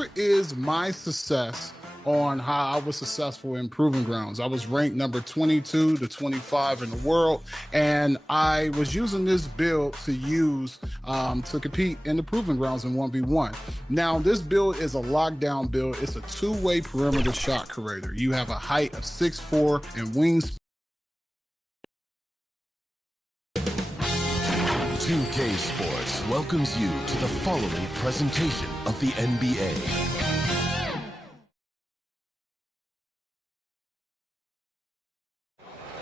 here is my success on how I was successful in proving grounds. I was ranked number 22 to 25 in the world, and I was using this build to use to compete in the proving grounds in 1v1. Now, this build is a lockdown build. It's a two-way perimeter shot creator. You have a height of 6'4" and wingspan. 2K Sports welcomes you to the following presentation of the NBA.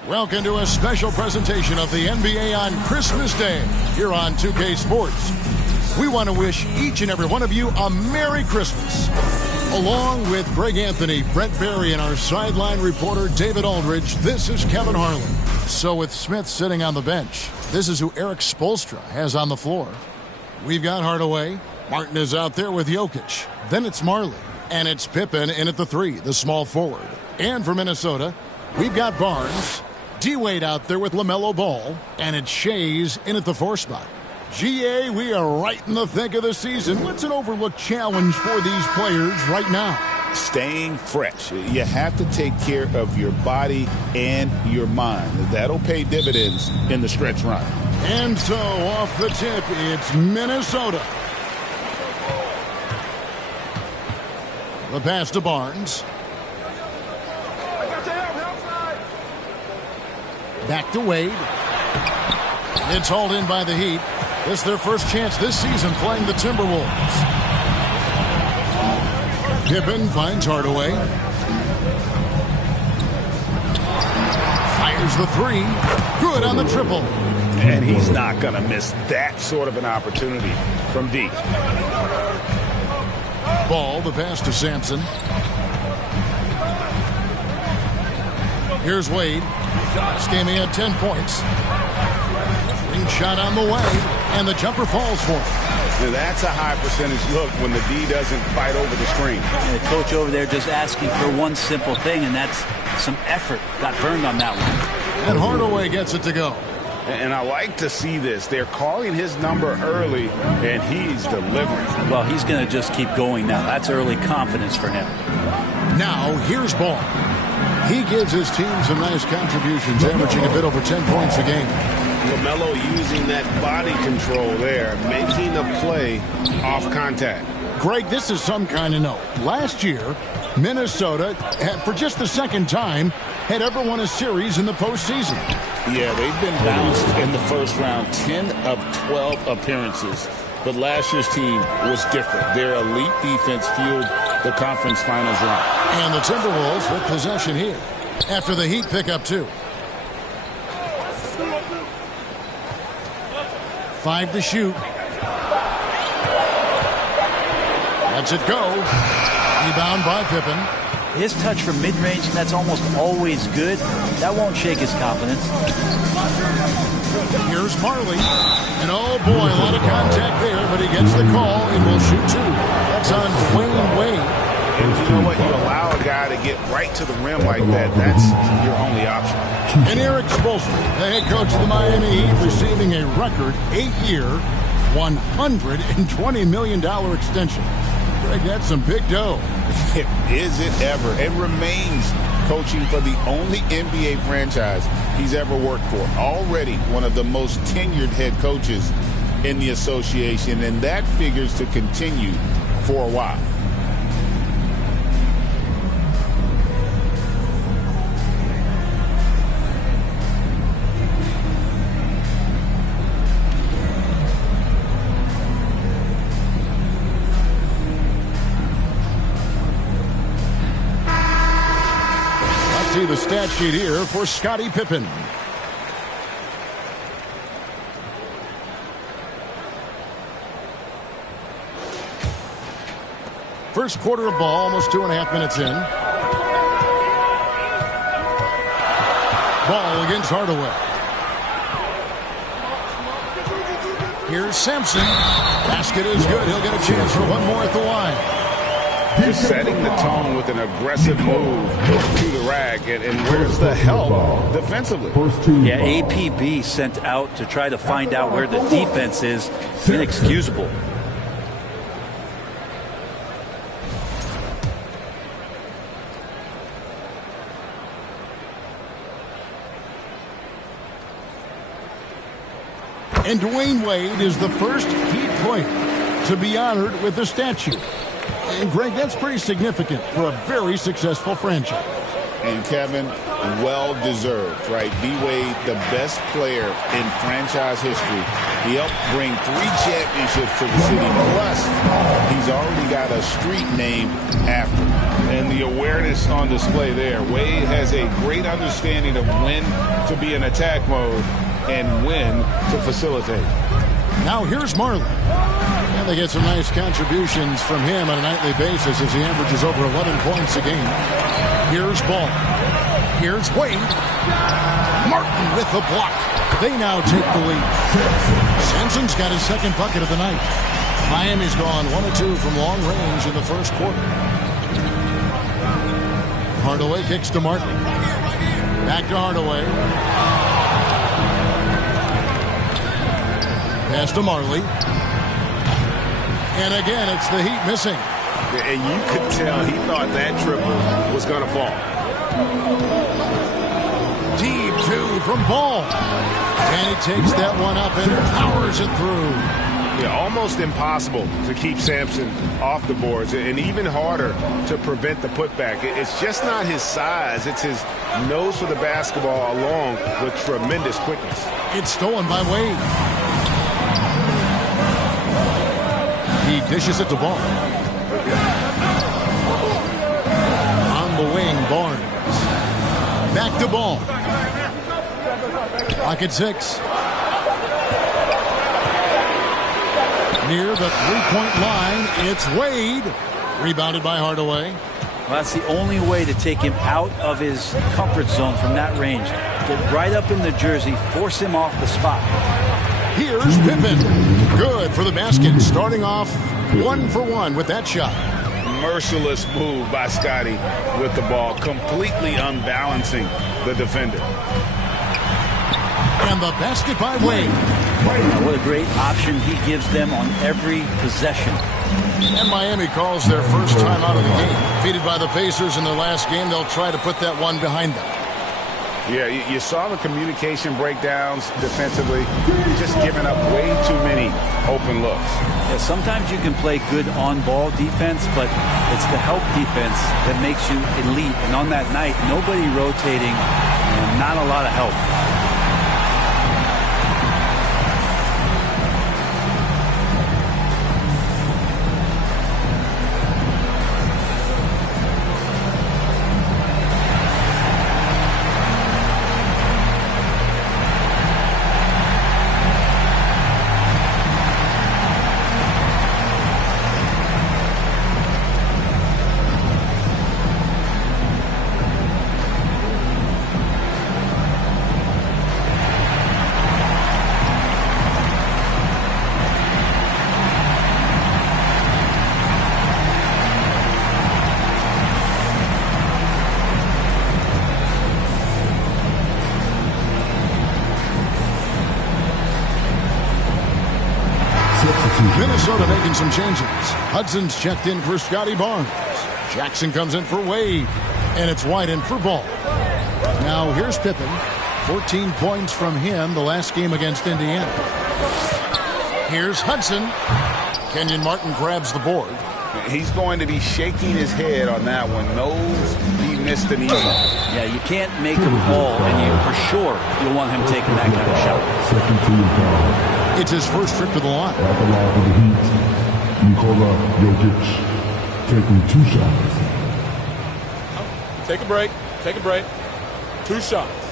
Welcome to a special presentation of the NBA on Christmas Day here on 2K Sports. We want to wish each and every one of you a Merry Christmas. Along with Greg Anthony, Brent Barry, and our sideline reporter David Aldridge, this is Kevin Harlan. So with Smith sitting on the bench, this is who Eric Spoelstra has on the floor. We've got Hardaway. Martin is out there with Jokic. Then it's Marley. And it's Pippen in at the three, the small forward. And for Minnesota, we've got Barnes. D-Wade out there with LaMelo Ball. And it's Shays in at the four spot. GA, we are right in the thick of the season. What's an overlooked challenge for these players right now? Staying fresh. You have to take care of your body and your mind. That'll pay dividends in the stretch run. And so off the tip, it's Minnesota. The pass to Barnes. Back to Wade. It's hauled in by the Heat. It's their first chance this season playing the Timberwolves. Pippen finds Hardaway. Fires the three. Good on the triple. And he's not going to miss that sort of an opportunity from deep. Ball, the pass to Sampson. Here's Wade. Last game he had 10 points. Ring shot on the way, and the jumper falls for him. Now that's a high percentage look when the D doesn't fight over the screen. And the coach over there just asking for one simple thing, and that's some effort. Got burned on that one. And Hardaway gets it to go. And I like to see this. They're calling his number early, and he's delivering. Well, he's going to just keep going now. That's early confidence for him. Now, here's Ball. He gives his team some nice contributions, averaging a bit over 10 points a game. LaMelo using that body control there, making a play off contact. Greg, this is some kind of note. Last year, Minnesota, for just the second time, had ever won a series in the postseason. Yeah, they've been bounced in the first round, 10 of 12 appearances. But last year's team was different. Their elite defense fueled the conference finals run. And the Timberwolves with possession here after the Heat pick up two. 5 to shoot. Lets it go. Rebound by Pippen. His touch from mid-range, that's almost always good. That won't shake his confidence. Here's Marley. And oh boy, a lot of contact there, but he gets the call and will shoot two. That's on Dwayne Wade. And you know what? You allow a guy to get right to the rim like that, that's your only option. And Eric Spoelstra, the head coach of the Miami Heat, receiving a record 8-year, $120 million extension. Greg, that's some big dough. Is it ever? It remains coaching for the only NBA franchise he's ever worked for. Already one of the most tenured head coaches in the association, and that figures to continue for a while. See the stat sheet here for Scottie Pippen. First quarter of ball, almost 2.5 minutes in. Ball against Hardaway. Here's Sampson. Basket is good. He'll get a chance for one more at the line. Just setting the tone with an aggressive move to the rack. And where's the help defensively? Yeah, APB sent out to try to find out where the defense is. Inexcusable. And Dwayne Wade is the first Heat player to be honored with a statue. And Greg, that's pretty significant for a very successful franchise. And Kevin, well-deserved, right? D-Wade, the best player in franchise history. He helped bring 3 championships to the city. Plus, he's already got a street named after him. And the awareness on display there. Wade has a great understanding of when to be in attack mode and when to facilitate. Now here's Marley. And they get some nice contributions from him on a nightly basis as he averages over 11 points a game. Here's Ball. Here's Wade. Martin with the block. They now take the lead. Sampson's got his second bucket of the night. Miami's gone 1 of 2 from long range in the first quarter. Hardaway kicks to Martin. Back to Hardaway. Pass to Marley. And again, it's the Heat missing. And you could tell he thought that triple was going to fall. Deep 2 from Ball. And he takes that one up and powers it through. Yeah, almost impossible to keep Sampson off the boards, and even harder to prevent the putback. It's just not his size. It's his nose for the basketball along with tremendous quickness. It's stolen by Wade. He dishes it to Ball. On the wing, Barnes. Back to Ball. Clock at 6. Near the three-point line, it's Wade. Rebounded by Hardaway. Well, that's the only way to take him out of his comfort zone from that range. Get right up in the jersey, force him off the spot. Here's Pippen. Good for the basket. Starting off 1 for 1 with that shot. Merciless move by Scotty with the ball, completely unbalancing the defender. And the basket by Wade. What a great option he gives them on every possession. And Miami calls their first time out of the game. Defeated by the Pacers in their last game, they'll try to put that one behind them. Yeah, you saw the communication breakdowns defensively, just giving up way too many open looks. Yeah, sometimes you can play good on-ball defense, but it's the help defense that makes you elite. And on that night, nobody rotating and not a lot of help. Minnesota making some changes. Hudson's checked in for Scotty Barnes. Jackson comes in for Wade. And it's White in for Ball. Now here's Pippen. 14 points from him the last game against Indiana. Here's Hudson. Kenyon Martin grabs the board. He's going to be shaking his head on that one. Knows he missed an easy. Yeah, you can't make him ball, and you for sure you'll want him taking that kind of shot. Second team foul. It's his first trip to the line. At the line for the Heat, Nikola Jokic taking 2 shots. Take a break. Take a break. 2 shots.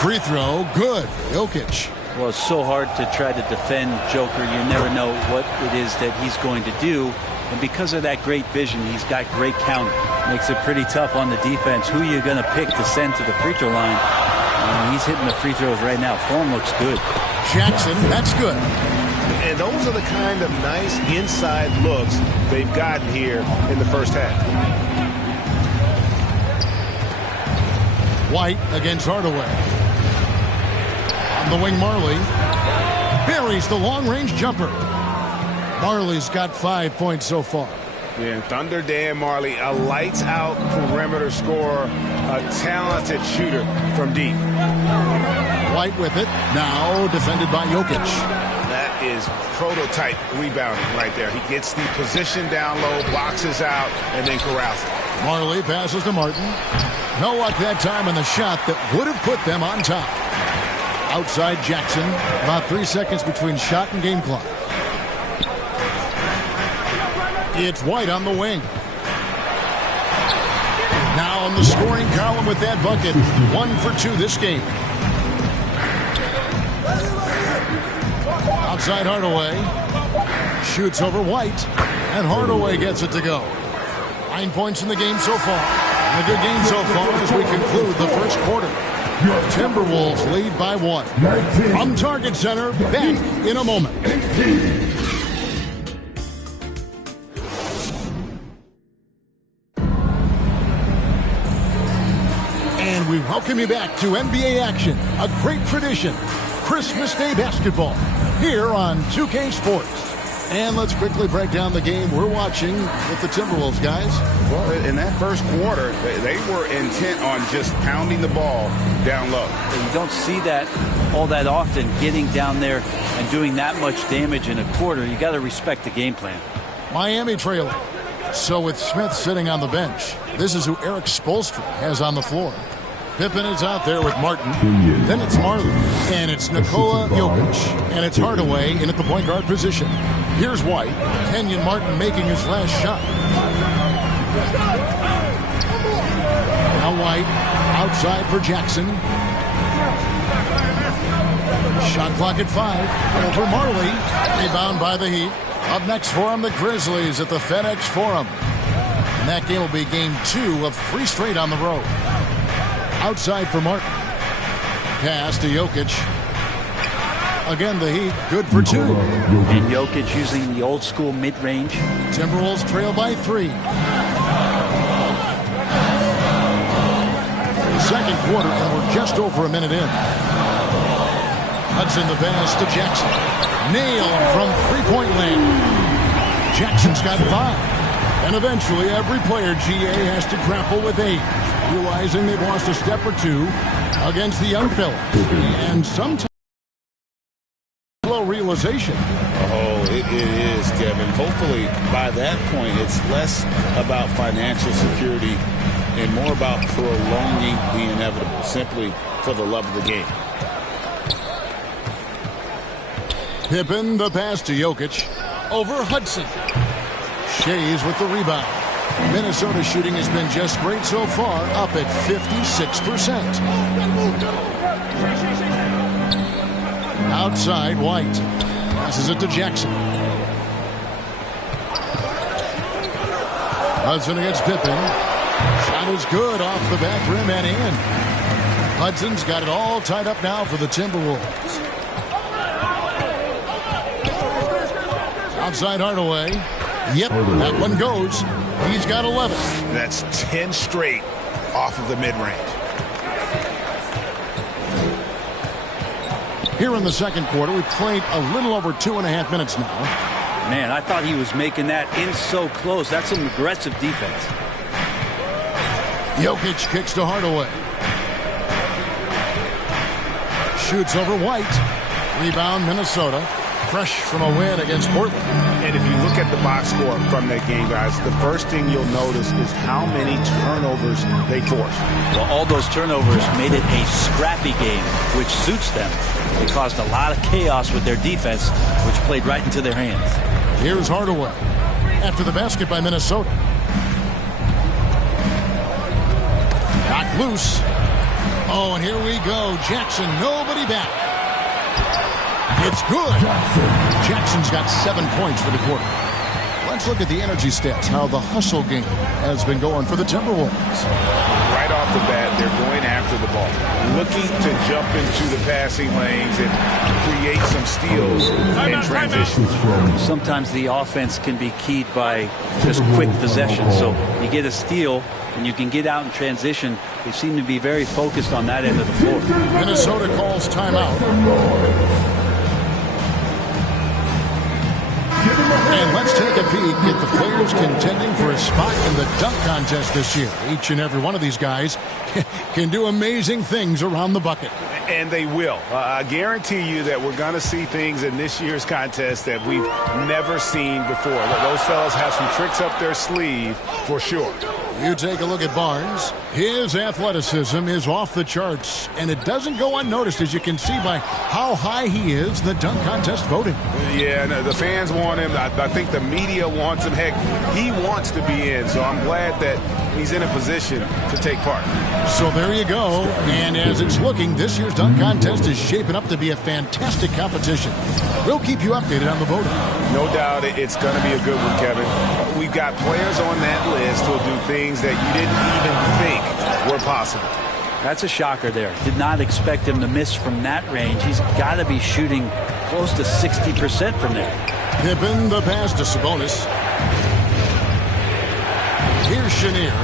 Free throw, good. Jokic. Well, it's so hard to try to defend Joker. You never know what it is that he's going to do. And because of that great vision, he's got great counter. Makes it pretty tough on the defense. Who are you going to pick to send to the free throw line? He's hitting the free throws right now. Form looks good. Jackson, that's good. And those are the kind of nice inside looks they've gotten here in the first half. White against Hardaway. On the wing, Marley buries the long-range jumper. Marley's got 5 points so far. Yeah, Thunder Dan Marley, a lights-out perimeter scorer, a talented shooter from deep. White with it, now defended by Jokic. That is prototype rebounding right there. He gets the position down low, boxes out, and then corrals it. Marley passes to Martin. No luck that time in the shot that would have put them on top. Outside Jackson, about 3 seconds between shot and game clock. It's White on the wing. Now on the scoring column with that bucket. 1 for 2 this game. Outside Hardaway. Shoots over White. And Hardaway gets it to go. 9 points in the game so far. And a good game so far as we conclude the first quarter. Timberwolves lead by 1. From Target Center, back in a moment. And we welcome you back to NBA action, a great tradition, Christmas Day basketball, here on 2K Sports. And let's quickly break down the game we're watching with the Timberwolves, guys. Well, in that first quarter, they were intent on just pounding the ball down low. You don't see that all that often, getting down there and doing that much damage in a quarter. You got to respect the game plan. Miami trailing. So with Smith sitting on the bench, this is who Eric Spoelstra has on the floor. Pippen is out there with Martin. Then it's Marley. And it's Nikola Jokic. And it's Hardaway in at the point guard position. Here's White. Kenyon Martin making his last shot. Now White outside for Jackson. Shot clock at 5. Over Marley. Rebound by the Heat. Up next for him, the Grizzlies at the FedEx Forum. And that game will be game 2 of 3 straight on the road. Outside for Martin. Pass to Jokic. Again, the Heat, good for 2. And Jokic using the old school mid-range. Timberwolves trail by 3. Second quarter, and we're just over a minute in. Hudson the pass to Jackson. Nailed from three-point land. Jackson's got 5. And eventually, every player, GA, has to grapple with age, realizing they've lost a step or 2 against the young fellas. And sometimes slow realization. Oh, it is, Kevin. Hopefully, by that point, it's less about financial security and more about prolonging the inevitable, simply for the love of the game. Pippen, the pass to Jokic. Over Hudson. Shays with the rebound. Minnesota shooting has been just great so far, up at 56%. Outside, White. Passes it to Jackson. Hudson against Pippen. Shot is good off the back rim and in. Hudson's got it all tied up now for the Timberwolves. Outside Hardaway. Yep, that one goes. He's got 11. That's 10 straight off of the mid-range. Here in the second quarter, we've played a little over 2.5 minutes now. Man, I thought he was making that in so close. That's some aggressive defense. Jokic kicks to Hardaway. Shoots over White. Rebound, Minnesota. Fresh from a win against Portland. And if you look at the box score from that game, guys, the first thing you'll notice is how many turnovers they forced. Well, all those turnovers made it a scrappy game, which suits them. They caused a lot of chaos with their defense, which played right into their hands. Here's Hardaway after the basket by Minnesota. Knocked loose. Oh, and here we go. Jackson, nobody back. It's good. Jackson's got 7 points for the quarter. Let's look at the energy stats, how the hustle game has been going for the Timberwolves. Right off the bat, they're going after the ball, looking to jump into the passing lanes and create some steals in transition. Sometimes the offense can be keyed by just quick possession. So you get a steal and you can get out in transition. They seem to be very focused on that end of the floor. Minnesota calls timeout. And let's take a peek at the players contending for a spot in the dunk contest this year. Each and every one of these guys can do amazing things around the bucket. And they will. I guarantee you that we're going to see things in this year's contest that we've never seen before. Those fellas have some tricks up their sleeve for sure. You take a look at Barnes. His athleticism is off the charts, and it doesn't go unnoticed, as you can see by how high he is in the dunk contest voting. Yeah, no, the fans want him. I think the media wants him. Heck, he wants to be in, so I'm glad that he's in a position to take part. So there you go. And as it's looking, this year's dunk contest is shaping up to be a fantastic competition. We'll keep you updated on the voting. No doubt it's going to be a good one, Kevin. We've got players on that list who'll do things that you didn't even think were possible. That's a shocker there. Did not expect him to miss from that range. He's got to be shooting close to 60% from there. Pippen the pass to Sabonis. Here's Chenier.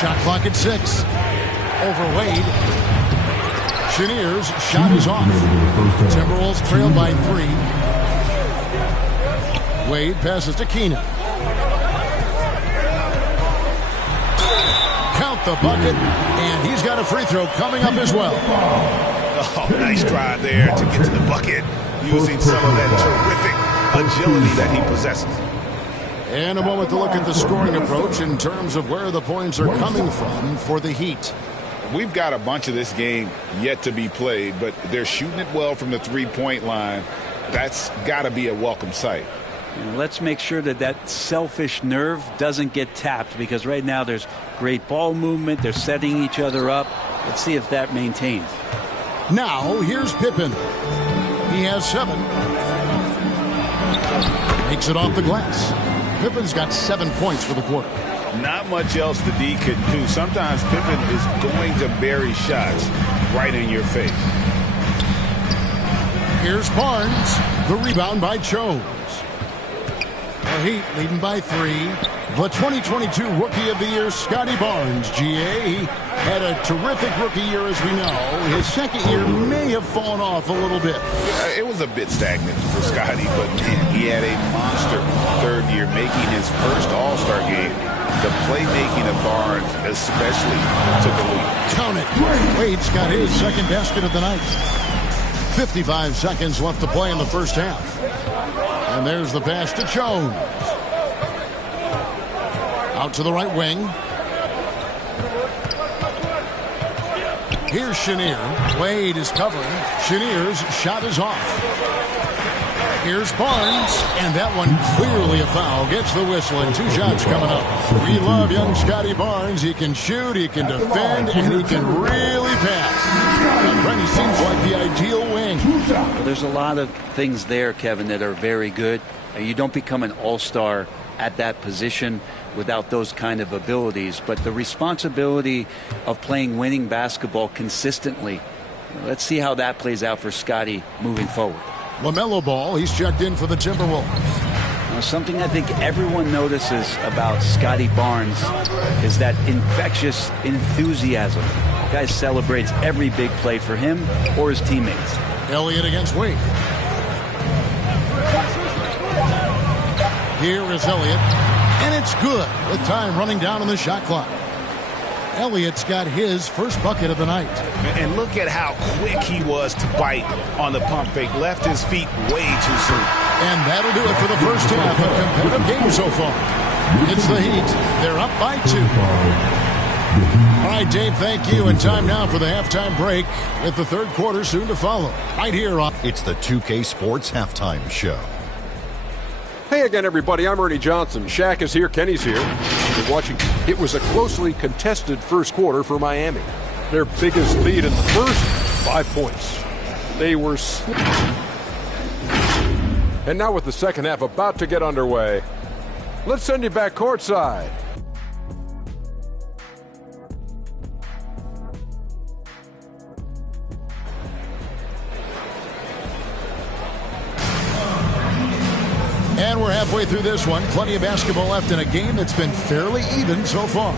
Shot clock at 6. Over Wade. Chenier's shot is off. Timberwolves trail by 3. Wade passes to Keenan. Count the bucket, and he's got a free throw coming up as well. Oh, nice drive there to get to the bucket, using some of that terrific agility that he possesses. And a moment to look at the scoring approach in terms of where the points are coming from for the Heat. We've got a bunch of this game yet to be played, but they're shooting it well from the three-point line. That's got to be a welcome sight. Let's make sure that that selfish nerve doesn't get tapped, because right now there's great ball movement. They're setting each other up. Let's see if that maintains. Now, here's Pippen. He has 7. Makes it off the glass. Pippen's got 7 points for the quarter. Not much else the D could do. Sometimes Pippen is going to bury shots right in your face. Here's Barnes. The rebound by Jones. The Heat leading by 3. The 2022 Rookie of the Year, Scotty Barnes, GA. He had a terrific rookie year, as we know. His second year may have fallen off a little bit. It was a bit stagnant for Scotty, but man, he had a monster third year, making his first All-Star game. The playmaking of Barnes especially took a lead. Count it. Wade's got his second basket of the night. 55 seconds left to play in the first half. And there's the pass to Jones. Out to the right wing. Here's Chenier. Wade is covering. Chenier's shot is off. Here's Barnes, and that one clearly a foul. Gets the whistle, and 2 shots coming up. We love young Scotty Barnes. He can shoot, he can defend, and he can really pass. He seems like the ideal wing. Well, there's a lot of things there, Kevin, that are very good. You don't become an all-star at that position without those kind of abilities, but the responsibility of playing winning basketball consistently, let's see how that plays out for Scotty moving forward. LaMelo Ball, he's checked in for the Timberwolves. Now, something I think everyone notices about Scotty Barnes is that infectious enthusiasm. The guy celebrates every big play for him or his teammates. Elliott against Wade. Here is Elliott, and it's good with time running down on the shot clock. Elliott's got his first bucket of the night. And look at how quick he was to bite on the pump fake. Left his feet way too soon. And that'll do it for the first half. A competitive game so far. It's the Heat. They're up by 2. All right, Dave, thank you. And time now for the halftime break with the third quarter soon to follow. Right here on... It's the 2K Sports Halftime Show. Hey again, everybody. I'm Ernie Johnson. Shaq is here. Kenny's here. You're watching. It was a closely contested first quarter for Miami. Their biggest lead in the first, 5 points. They were... And now with the second half about to get underway, let's send you back courtside. And we're halfway through this one. Plenty of basketball left in a game that's been fairly even so far.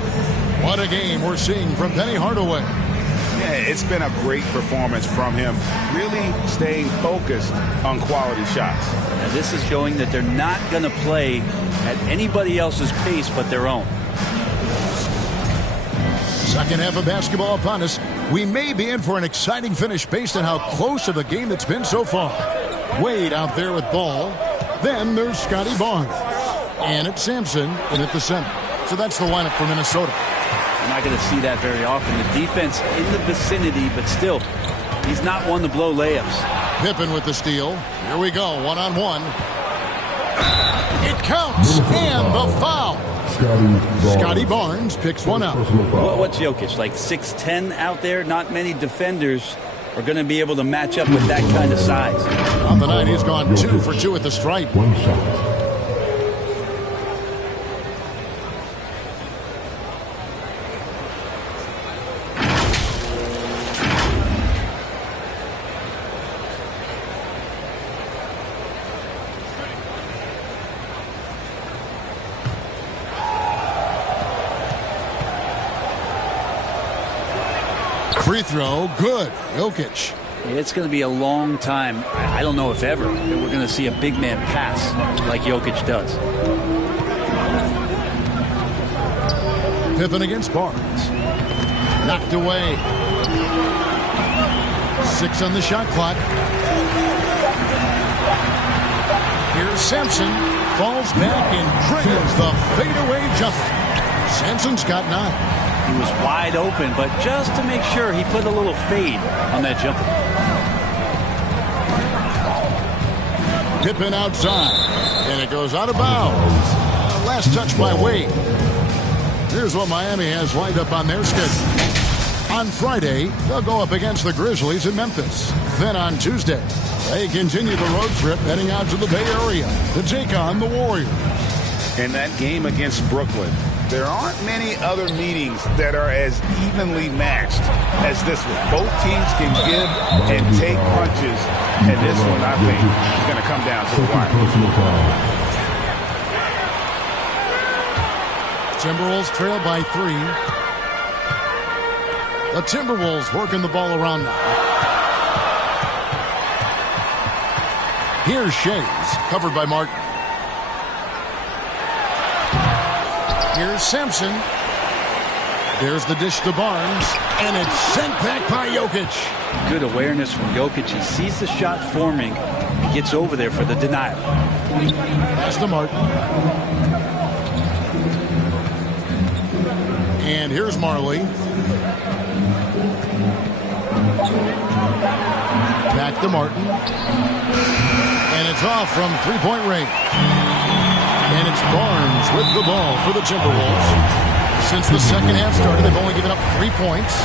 What a game we're seeing from Penny Hardaway. Yeah, it's been a great performance from him. Really staying focused on quality shots. And this is showing that they're not going to play at anybody else's pace but their own. Second half of basketball upon us. We may be in for an exciting finish based on how close of a game it's been so far. Wade out there with ball. Then there's Scotty Barnes. And it's Sampson in at the center. So that's the lineup for Minnesota. You're not going to see that very often. The defense in the vicinity, but still, he's not one to blow layups. Pippen with the steal. Here we go, one-on-one. It counts, and the foul. Scotty Barnes picks one up. What's Jokic, like 6'10" out there? Not many defenders are going to be able to match up with that kind of size. On the night, he's gone 2 for 2 at the stripe. One shot. Free throw, good. Jokic. It's going to be a long time. I don't know if ever that we're going to see a big man pass like Jokic does. Pippen against Barnes. Knocked away. 6 on the shot clock. Here's Sampson. Falls back and drains the fadeaway jumper. Sampson's got 9. He was wide open, but just to make sure, he put a little fade on that jumper. Pippen outside, and it goes out of bounds. Last touch by Wade. Here's what Miami has lined up on their schedule. On Friday, they'll go up against the Grizzlies in Memphis. Then on Tuesday, they continue the road trip heading out to the Bay Area to take on the Warriors. In that game against Brooklyn, there aren't many other meetings that are as evenly matched as this one. Both teams can give and take punches, and this one, I think, is going to come down to the wire. Timberwolves trail by 3. The Timberwolves working the ball around now. Here's Shays, covered by Martin. Here's Sampson. There's the dish to Barnes, and it's sent back by Jokic. Good awareness from Jokic. He sees the shot forming and gets over there for the denial. Pass to Martin. And here's Marley. Back to Martin. And it's off from three-point range. And it's Barnes with the ball for the Timberwolves. Since the second half started, they've only given up 3 points.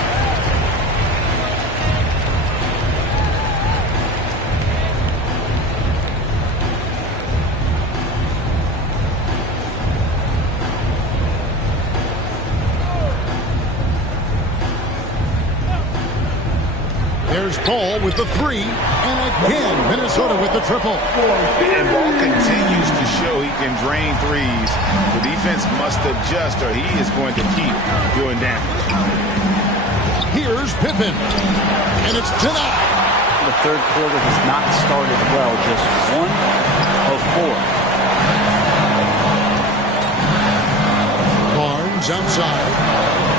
There's Paul with the 3, and again, Minnesota with the triple. And Ball continues to show he can drain threes. The defense must adjust or he is going to keep doing damage. Here's Pippen, and it's denied. The third quarter has not started well, just 1 of 4. Barnes outside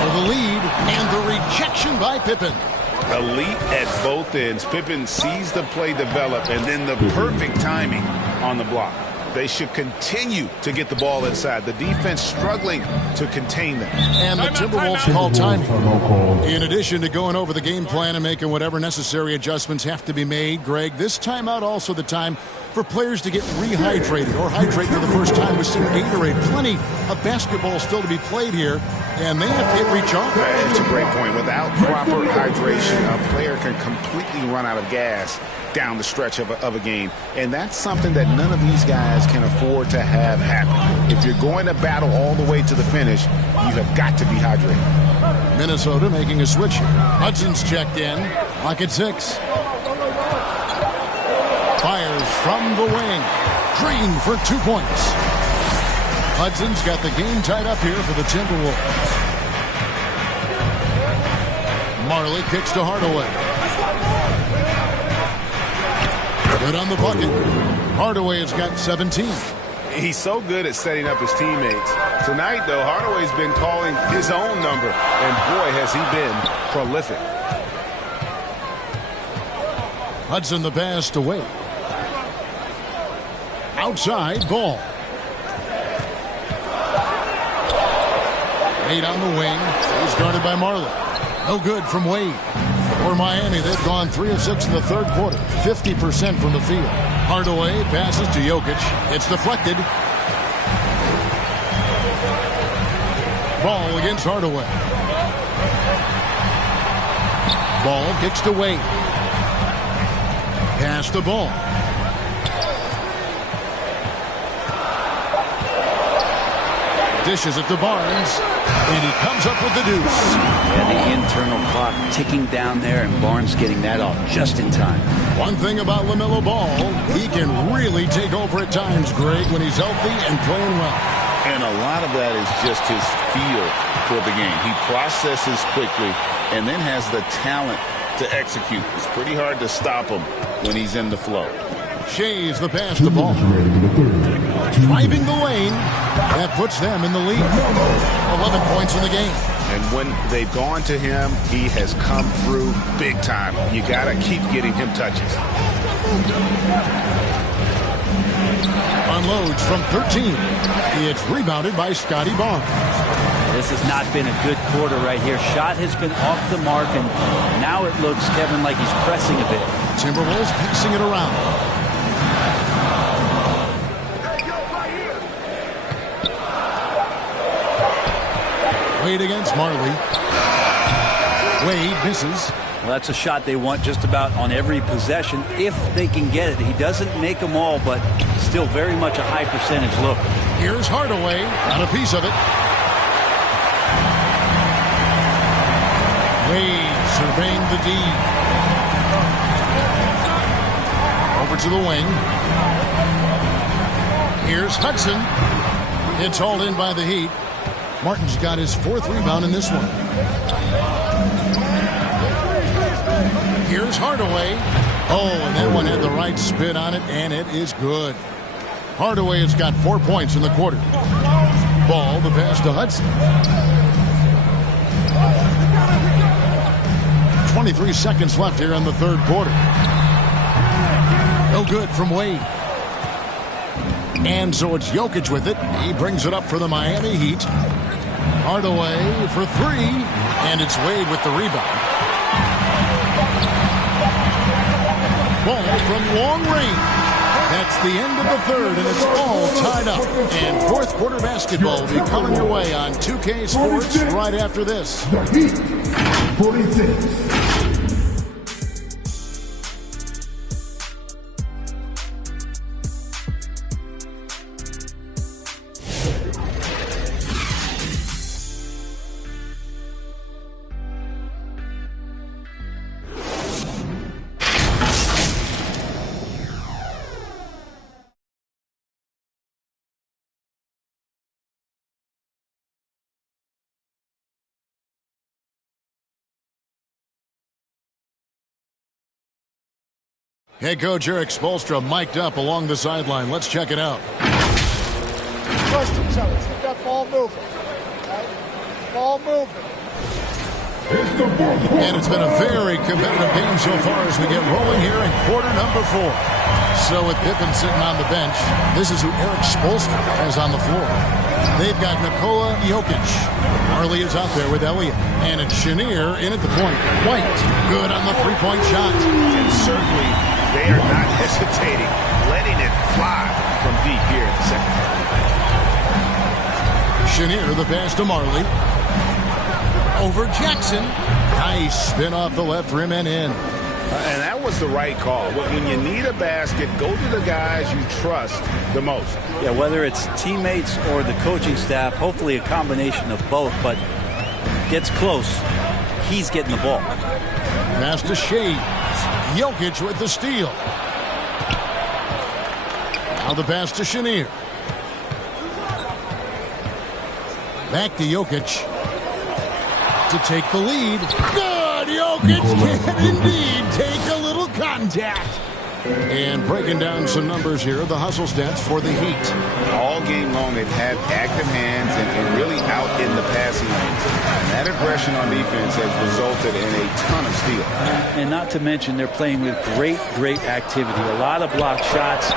for the lead, and the rejection by Pippen. Elite at both ends. Pippen sees the play develop and then the perfect timing on the block. They should continue to get the ball inside. The defense struggling to contain them. And the Timberwolves call timing. In addition to going over the game plan and making whatever necessary adjustments have to be made, Greg, this timeout also the time for players to get rehydrated or hydrate for the first time with some Gatorade. Plenty of basketball still to be played here, and they have to get recharged. That's a great point. Without proper hydration, a player can completely run out of gas down the stretch of a game. And that's something that none of these guys can afford to have happen. If you're going to battle all the way to the finish, you have got to be hydrated. Minnesota making a switch here. Hudson's checked in. Clock at 6. Fires from the wing. Green for 2 points. Hudson's got the game tied up here for the Timberwolves. Marley kicks to Hardaway. Good on the bucket. Hardaway has got 17. He's so good at setting up his teammates. Tonight, though, Hardaway's been calling his own number, and boy, has he been prolific. Hudson the pass to Wade. Outside ball. Wade on the wing. He's guarded by Marley. No good from Wade. For Miami, they've gone 3 of 6 in the third quarter. 50% from the field. Hardaway passes to Jokic. It's deflected. Ball against Hardaway. Ball kicks to Wade. Pass the ball. Dishes it to Barnes. And he comes up with the deuce. Yeah, the internal clock ticking down there, and Barnes getting that off just in time. One thing about LaMelo Ball, he can really take over at times, Greg, when he's healthy and playing well. And a lot of that is just his feel for the game. He processes quickly and then has the talent to execute. It's pretty hard to stop him when he's in the flow. Shays the pass the ball. Driving the lane. That puts them in the lead. 11 points in the game. And when they've gone to him, he has come through big time. You got to keep getting him touches. Unloads from 13. It's rebounded by Scotty Barnes. This has not been a good quarter right here. Shot has been off the mark, and now it looks, Kevin, like he's pressing a bit. Timberwolves passing it around. Wade against Marley. Wade misses. Well, that's a shot they want just about on every possession if they can get it. He doesn't make them all, but still very much a high percentage look. Here's Hardaway. Got a piece of it. Wade surveying the D. Over to the wing. Here's Hudson. It's hauled in by the Heat. Martin's got his 4th rebound in this one. Here's Hardaway. Oh, and that one had the right spin on it, and it is good. Hardaway has got 4 points in the quarter. Ball, the pass to Hudson. 23 seconds left here in the third quarter. No good from Wade. And so it's Jokic with it. He brings it up for the Miami Heat. Hardaway for 3, and it's Wade with the rebound. Ball from long range. That's the end of the third, and it's all tied up. And fourth quarter basketball will be coming your way on 2K Sports right after this. The Heat, 46. Head coach Eric Spoelstra mic'd up along the sideline. Let's check it out. Trust each other. Keep that ball moving. Okay? Ball moving. And it's been a very competitive game so far as we get rolling here in quarter number 4. So with Pippen sitting on the bench, this is who Eric Spoelstra has on the floor. They've got Nikola Jokic. Marley is out there with Elliott. And it's Chenier in at the point. White, good on the three-point shot. And certainly they are not hesitating, letting it fly from deep here in the second half. Chenier, the pass to Marley. Over Jackson. Nice spin off the left rim and in. And that was the right call. When you need a basket, go to the guys you trust the most. Yeah, whether it's teammates or the coaching staff, hopefully a combination of both, but gets close. He's getting the ball. Pass to Shea. Jokic with the steal. Now the pass to Chenier. Back to Jokic to take the lead. Good! Jokic can indeed take a little contact. And breaking down some numbers here, the hustle stats for the Heat. All game long, they've had active hands and really out in the passing lanes. And that aggression on defense has resulted in a ton of steals. And not to mention, they're playing with great activity. A lot of block shots,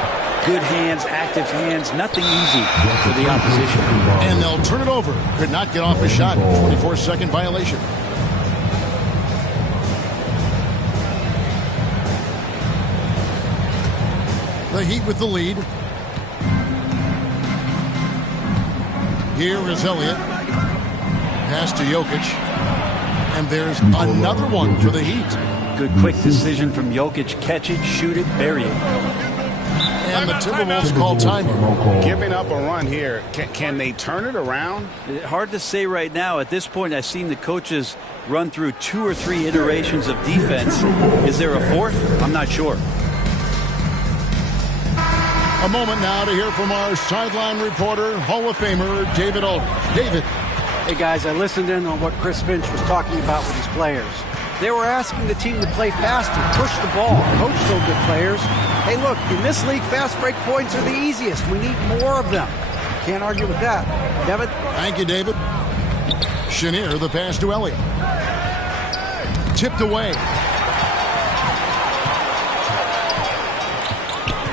good hands, active hands, nothing easy for the opposition. And they'll turn it over. Could not get off a shot. 24-second violation. The Heat with the lead. Here is Elliott. Pass to Jokic. And there's another one for the Heat. Good quick decision from Jokic. Catch it, shoot it, bury it. And the Timberwolves call time. Giving up a run here. Can they turn it around? Hard to say right now. At this point, I've seen the coaches run through 2 or 3 iterations of defense. Is there a fourth? I'm not sure. A moment now to hear from our sideline reporter, Hall of Famer David Aldridge. David. Hey, guys, I listened in on what Chris Finch was talking about with his players. They were asking the team to play faster, push the ball, coach those good players. Hey, look, in this league, fast break points are the easiest. We need more of them. Can't argue with that. Devin? Thank you, David. Chenier, the pass to Elliott. Tipped away.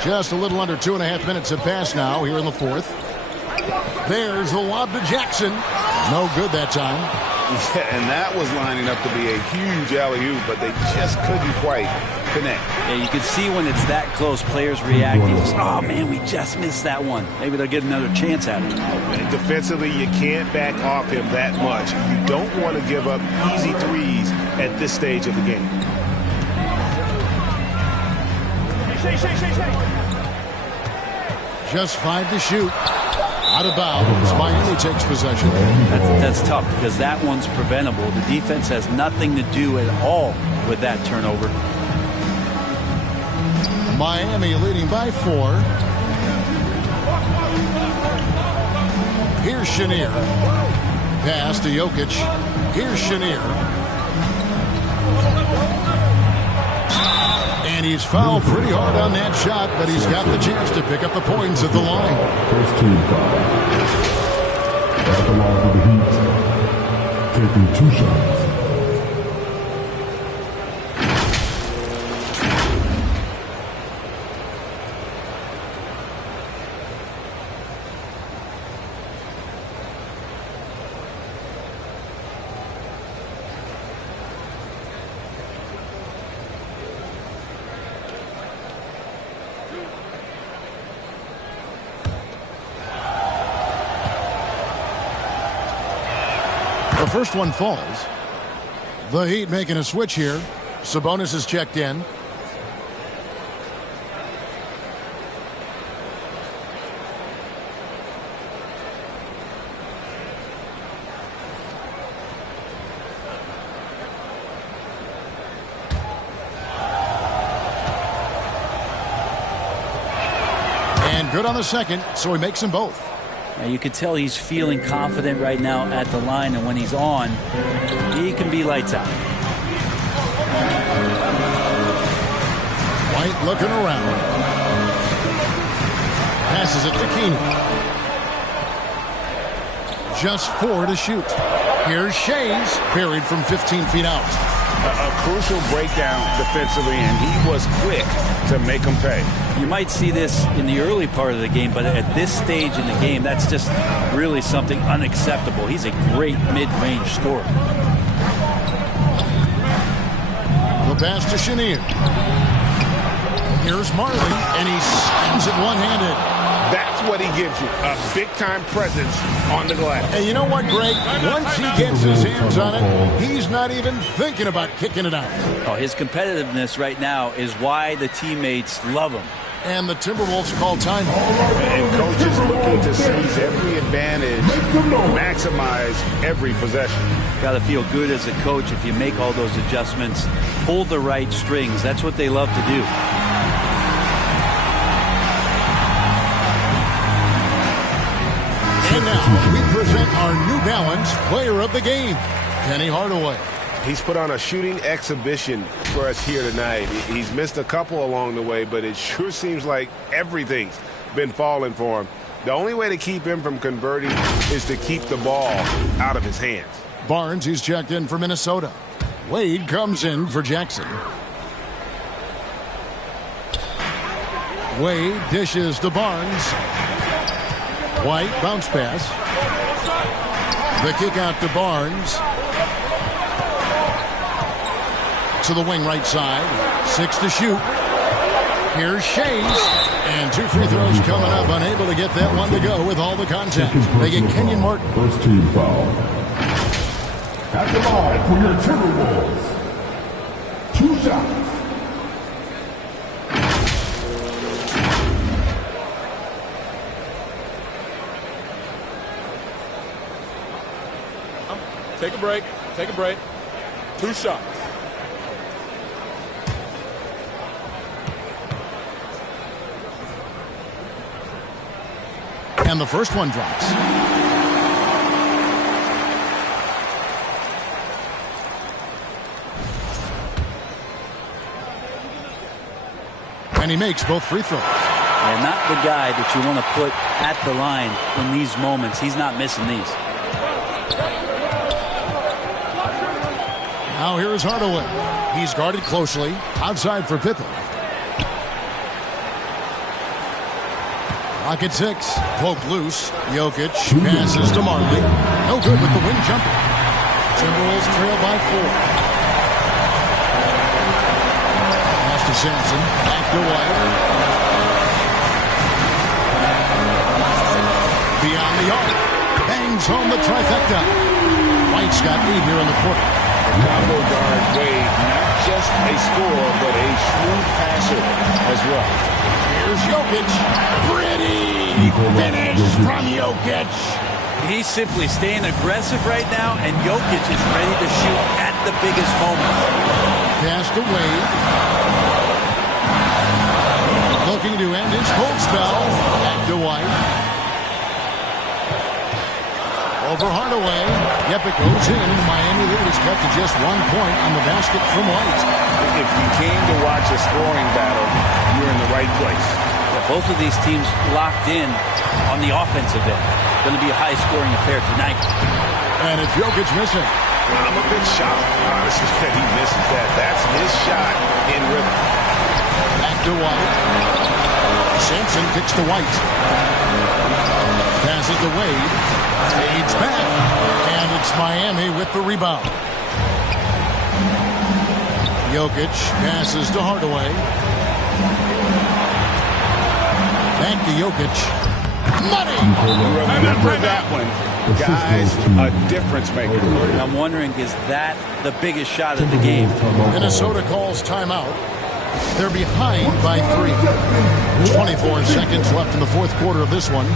Just a little under 2.5 minutes have passed now here in the fourth. There's the lob to Jackson. No good that time. Yeah, and that was lining up to be a huge alley-oop, but they just couldn't quite connect. Yeah, you can see when it's that close, players reacting. Oh, man, we just missed that one. Maybe they'll get another chance at it. And defensively, you can't back off him that much. You don't want to give up easy threes at this stage of the game. Just 5 to shoot. Out of bounds. Miami takes possession. That's tough because that one's preventable. The defense has nothing to do at all with that turnover. Miami leading by 4. Here's Chenier. Pass to Jokic. Here's Chenier. And he's fouled pretty hard on that shot, but he's got the chance to pick up the points at the line. First team foul. At the line for the Heat, taking 2 shots. The first one falls. The Heat making a switch here. Sabonis is checked in. And good on the second, so he makes them both. You can tell he's feeling confident right now at the line, and when he's on, he can be lights out. White looking around. Passes it to Keeney. Just 4 to shoot. Here's Shays, buried from 15 feet out. A crucial breakdown defensively, and he was quick to make them pay. You might see this in the early part of the game, but at this stage in the game, that's just really something unacceptable. He's a great mid-range scorer. The pass to Chenier. Here's Marley, and he slams it one-handed. That's what he gives you, a big-time presence on the glass. And you know what, Greg? Once he gets his hands on it, he's not even thinking about kicking it out. Oh, his competitiveness right now is why the teammates love him. And the Timberwolves call time. And coaches looking to seize every advantage, maximize every possession. Got to feel good as a coach if you make all those adjustments, pull the right strings. That's what they love to do. And now we present our New Balance Player of the Game, Penny Hardaway. He's put on a shooting exhibition for us here tonight. He's missed a couple along the way, but it sure seems like everything's been falling for him. The only way to keep him from converting is to keep the ball out of his hands. Barnes, who's checked in for Minnesota. Wade comes in for Jackson. Wade dishes to Barnes. White, bounce pass. The kick out to Barnes. To the wing right side. 6 to shoot. Here's Shays. And 2 free throws coming up. Unable to get that one to go with all the contact. They get Kenyon Martin. First team foul. At the line for your Timberwolves. 2 shots. Take a break. Take a break. 2 shots. And the first one drops. And he makes both free throws. And not the guy that you want to put at the line in these moments. He's not missing these. Now here's Hardaway. He's guarded closely. Outside for Pippen. Lock at 6. Poke loose. Jokic passes to Marley. No good with the wing jumper. Timberwolves trail by 4. Pass to Sampson. Back to White. Beyond the arc. Bangs home the trifecta. White's got 8 here in the quarter. Combo guard Wade, not just a scorer, but a smooth passer as well. Here's Jokic. Pretty finish from Jokic. He's simply staying aggressive right now, and Jokic is ready to shoot at the biggest moment. Pass to Wade. Looking to end his cold spell. Back to White. Over Hardaway. Yep, it goes in. Miami lead is cut to just 1 point on the basket from White. If you came to watch a scoring battle, you're in the right place. Yeah, both of these teams locked in on the offensive end. Going to be a high-scoring affair tonight. And it's Jokic missing. I'm a bit shocked, honestly, that he misses that. That's his shot in rhythm. Back to White. Sampson kicks to White. Passes to Wade. Fades back. And it's Miami with the rebound. Jokic passes to Hardaway. Back to Jokic. Money! Remember that one. Guys, a difference maker. I'm wondering, is that the biggest shot of the game? Minnesota calls timeout. They're behind by 3. 24 seconds left in the fourth quarter of this one.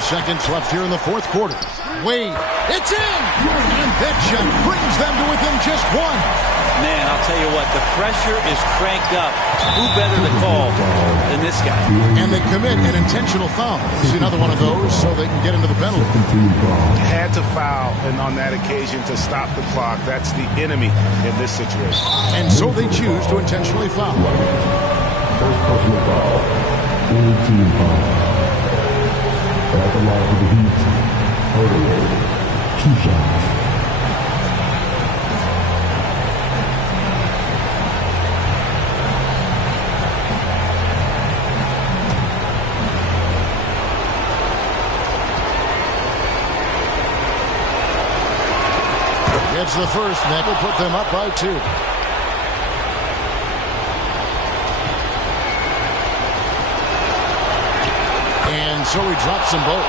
Seconds left here in the fourth quarter. Wade, it's in! And that shot brings them to within just 1. Man, I'll tell you what, the pressure is cranked up. Who better to call than this guy? And they commit an intentional foul. See another one of those so they can get into the penalty. Had to foul, and on that occasion to stop the clock. That's the enemy in this situation. And so they choose to intentionally foul. First personal foul. Team foul. At the line for the Heat. Hardaway. 2 shots. Gets the first, and that will put them up by 2. And so he drops them both.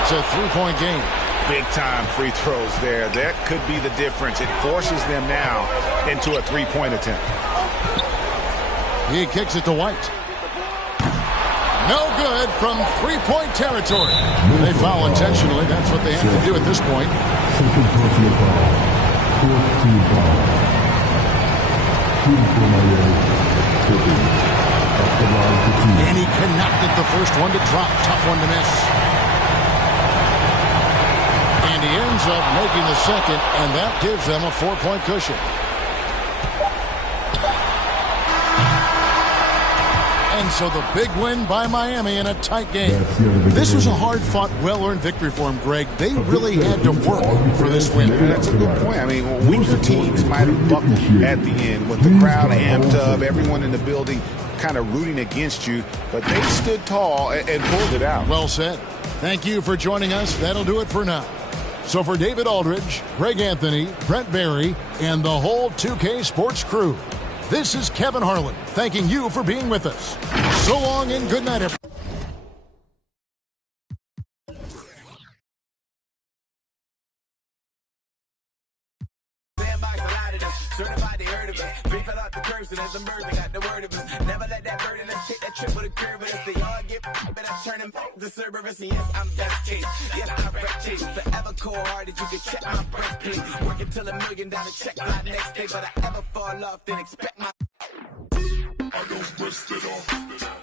It's a 3-point game. big-time free throws there. That could be the difference. It forces them now into a three-point attempt. He kicks it to White. No good from three-point territory. They foul intentionally. That's what they have to do at this point. Second personal foul. Fourth team foul. Shooting for Miami. Tipping. Off the line for two. And he cannot get the first one to drop. Tough one to miss. And he ends up making the second, and that gives them a 4-point cushion. And so the big win by Miami in a tight game. This was a hard-fought, well-earned victory for them, Greg. They really had to work for this win. That's a good point. I mean, weaker teams might have buckled at the end with the crowd amped up, everyone in the building kind of rooting against you, but they stood tall and pulled it out. Well said. Thank you for joining us. That'll do it for now. So for David Aldridge, Greg Anthony, Brent Barry, and the whole 2K Sports crew, this is Kevin Harlan thanking you for being with us. So long and good night, everyone. Certified, they heard of us. They fell out the curves, and as I'm birthing, got the word of us. Never let that burden us take that trip with a curve. But if they all get but I turn them back to Cerberus. And yes, I'm best case. Yes, I rap chase. Forever core hearted, you can check my breastplate. Working till $1 million check fly next day. But I ever fall off, then expect my. I don't twist it off.